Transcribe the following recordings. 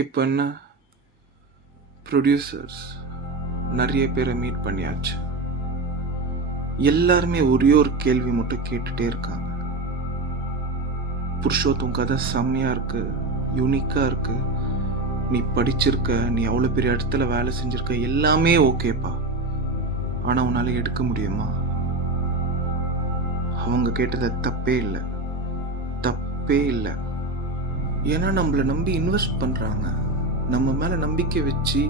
இப்போ என்ன, ப்ரொடியூசர்ஸ் நிறைய பேரை மீட் பண்ணியாச்சு. எல்லாருமே ஒரே ஒரு கேள்வி மட்டும் கேட்டுட்டே இருக்காங்க. புருஷோத்தம் கதை செம்மையாக இருக்கு, யூனிக்காக இருக்கு, நீ படிச்சிருக்க, நீ அவ்வளோ பெரிய இடத்துல வேலை செஞ்சிருக்க, எல்லாமே ஓகேப்பா, ஆனால் உன்னால் எடுக்க முடியுமா? அவங்க கேட்டது தப்பே இல்லை, தப்பே இல்லை. ஏன்னா நம்மளை நம்பி இன்வெஸ்ட் பண்ணுறாங்க. நம்ம மேலே நம்பிக்கை வச்சு,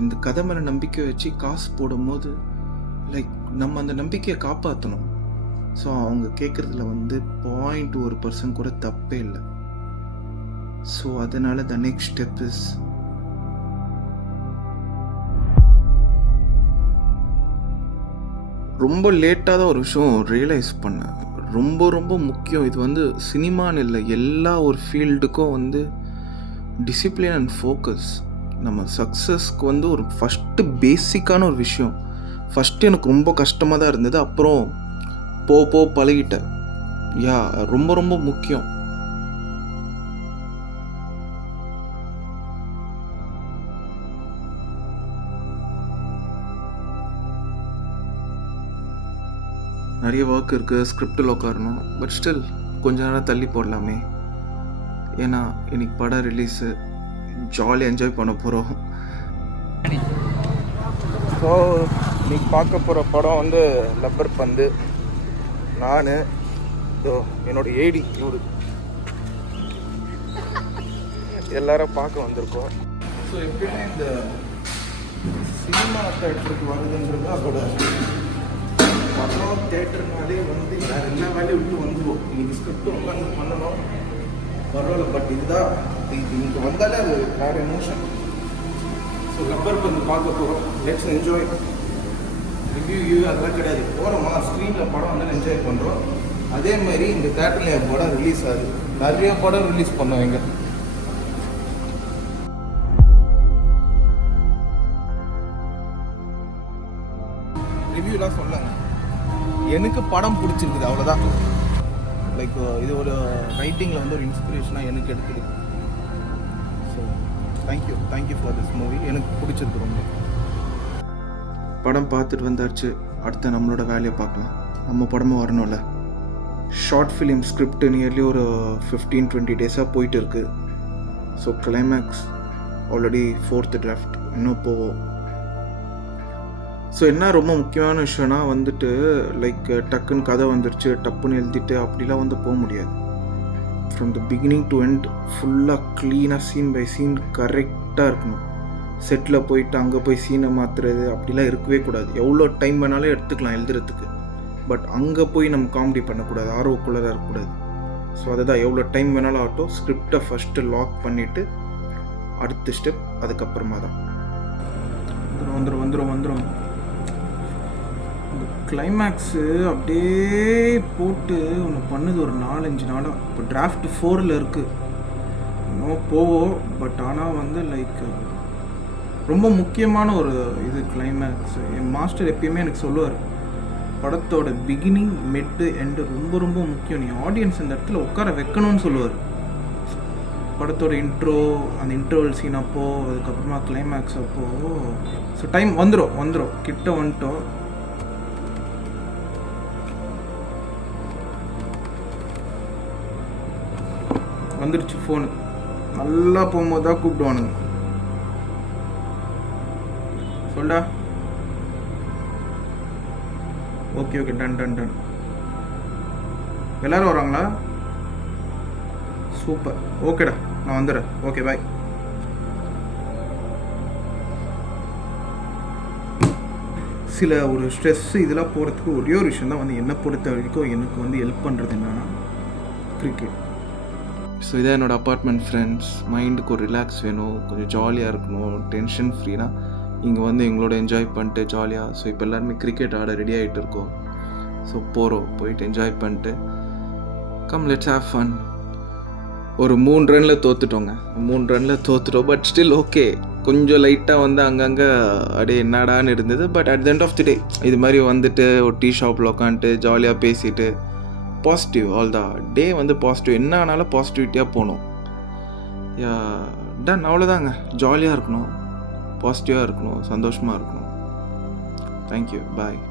இந்த கதை மேலே நம்பிக்கை வச்சு காசு போடும்போது நம்ம அந்த நம்பிக்கையை காப்பாற்றணும். ஸோ அவங்க கேட்குறதுல 0.1% கூட தப்பே இல்லை. ஸோ அதனால த நெக்ஸ்ட் ஸ்டெப் இஸ் ரொம்ப லேட்டாக தான் ஒரு விஷயம் ரியலைஸ் பண்ணேன். ரொம்ப ரொம்ப முக்கியம். இது சினிமான்னு இல்லை, எல்லா ஒரு ஃபீல்டுக்கும் டிசிப்ளின் அண்ட் ஃபோக்கஸ். நம்ம சக்ஸஸ்க்கு ஒரு ஃபஸ்ட்டு பேசிக்கான ஒரு விஷயம். ஃபஸ்ட்டு எனக்கு ரொம்ப கஷ்டமாக தான் இருந்தது, அப்புறம் போ பழகிட்டேன். ரொம்ப ரொம்ப முக்கியம். நிறைய ஒர்க் இருக்குது, ஸ்கிரிப்டில் உட்காரணும். பட் ஸ்டில் கொஞ்ச நேரம் தள்ளி போடலாமே. ஏன்னா இன்னைக்கு படம் ரிலீஸு, ஜாலியாக என்ஜாய் பண்ண போகிறோம். ஸோ இன்னைக்கு பார்க்க போகிற படம் லப்பர் பந்து. நான் என்னோட ஏடி இவரு எல்லாரும் பார்க்க வந்திருக்கோம். ஸோ எப்படின்னா இந்த சினிமா தேட்டருக்கு வருதுன்றது அதோட படம். தேட்டர்னாலே வேறு எல்லா வேலையும் விட்டு வந்துடுவோம். இன்னைக்கு ஸ்கிரிப்ட் உட்காந்து பண்ணணும் பரவாயில்ல, பட் இதுதான் இங்கே வந்தாலே அது வேறு எமோஷன். ஸோ லப்பர் பந்து பார்க்க போகிறோம். Let's enjoy. ரிவ்யூ அதெல்லாம் கிடையாது, போகிறோமா ஸ்க்ரீனில் படம் என்ஜாய் பண்ணுறோம். அதே மாதிரி இந்த தேட்டரில் என் படம் ரிலீஸ் ஆகுது. நிறைய படம் ரிலீஸ் பண்ணோம் எங்க. ரிவ்யூலாம் சொல்லுங்க. எனக்கு படம் பிடிச்சிருக்குது, அவ்வளோதான். இது ஒரு ரைட்டிங்கில் ஒரு இன்ஸ்பிரேஷனாக எனக்கு எடுத்துருக்கு. So thank you for this movie. எனக்கு பிடிச்சிருக்கு ரொம்ப. படம் பார்த்துட்டு வந்தாச்சு, அடுத்த நம்மளோட வேலையை பார்க்கலாம். நம்ம படமும் வரணும்ல. ஷார்ட் ஃபிலிம் ஸ்கிரிப்ட் நியர்லி ஒரு 15-20 டேஸாக போயிட்டு இருக்கு. So climax already 4th draft இன்னும் போவோம். ஸோ என்ன ரொம்ப முக்கியமான விஷயம்னா டக்குன்னு கதை வந்துருச்சு, டப்புன்னு எழுதிட்டு அப்படிலாம் போக முடியாது. From the beginning to end ஃபுல்லாக க்ளீனாக சீன் பை சீன் கரெக்டாக இருக்கணும். செட்டில் போயிட்டு அங்கே போய் சீனை மாற்றுறது அப்படிலாம் இருக்கவே கூடாது. எவ்வளோ டைம் வேணாலும் எடுத்துக்கலாம் எழுதுறதுக்கு, பட் அங்கே போய் நம்ம காமெடி பண்ணக்கூடாது, ஆர்வக்குள்ளதாக இருக்கக்கூடாது. ஸோ அதுதான், எவ்வளோ டைம் வேணாலும் ஆகட்டும், ஸ்கிரிப்டை ஃபஸ்ட்டு லாக் பண்ணிவிட்டு அடுத்த ஸ்டெப் அதுக்கப்புறமா தான். வந்துடும் இந்த கிளைமேக்ஸு அப்படியே போட்டு ஒன்று பண்ணுது ஒரு 4-5 நாளாக. இப்போ டிராஃப்ட் 4ல் இருக்குது, இன்னும் போவோம். பட் ஆனால் ரொம்ப முக்கியமான ஒரு கிளைமேக்ஸ். என் மாஸ்டர் எப்பயுமே எனக்கு சொல்லுவார், படத்தோட பிகினிங் மிட்டு எண்டு ரொம்ப ரொம்ப முக்கியம், நீ ஆடியன்ஸ் இந்த இடத்துல உட்கார வைக்கணும்னு சொல்லுவார். படத்தோட இன்ட்ரோ, அந்த இன்ட்ரோவல் சீன் அப்போது, அதுக்கப்புறமா கிளைமேக்ஸ் அப்போது. ஸோ டைம் வந்துடும் கிட்ட வந்துட்டோம். வந்துடுச்சு ஃபோனு. நல்லா போகும்போது தான் கூப்பிடுவானுங்க. சொல்டா. Okay done. எல்லாரும் வராங்களா? சூப்பர், ஓகேடா, நான் வந்துடுறேன். Okay bye. சில ஒரு ஸ்ட்ரெஸ் இதெல்லாம் போகிறதுக்கு ஒரே ஒரு விஷயம் தான் என்னை பொறுத்த வரைக்கும் எனக்கு ஹெல்ப் பண்ணுறது என்னன்னா கிரிக்கெட். ஸோ இதான் என்னோடய அப்பார்ட்மெண்ட் ஃப்ரெண்ட்ஸ். மைண்டுக்கு ஒரு ரிலாக்ஸ் வேணும், கொஞ்சம் ஜாலியாக இருக்கணும், டென்ஷன் ஃப்ரீனா இங்கே எங்களோட என்ஜாய் பண்ணிட்டு ஜாலியாக. ஸோ இப்போ எல்லாருமே கிரிக்கெட் ஆட ரெடி ஆகிட்டு இருக்கோம். ஸோ போயிட்டு என்ஜாய் பண்ணிட்டு லெட்ஸ் ஹேவ் ஃபன். ஒரு 3 ரனில் தோற்றுட்டோங்க. 3 ரனில் தோற்றுட்டோம். பட் ஸ்டில் ஓகே, கொஞ்சம் லைட்டாக அங்கங்கே அப்படியே என்னடான்னு இருந்தது. But at the end of the day இது மாதிரி ஒரு டீ ஷாப்பில் உட்காந்துட்டு ஜாலியாக பேசிட்டு positive all the day positive. என்ன ஆனாலும் பாசிட்டிவிட்டியாக போகணும். டன், அவ்வளோதாங்க. ஜாலியாக இருக்கணும், பாசிட்டிவாக இருக்கணும், சந்தோஷமாக இருக்கணும். தேங்க்யூ, பாய்.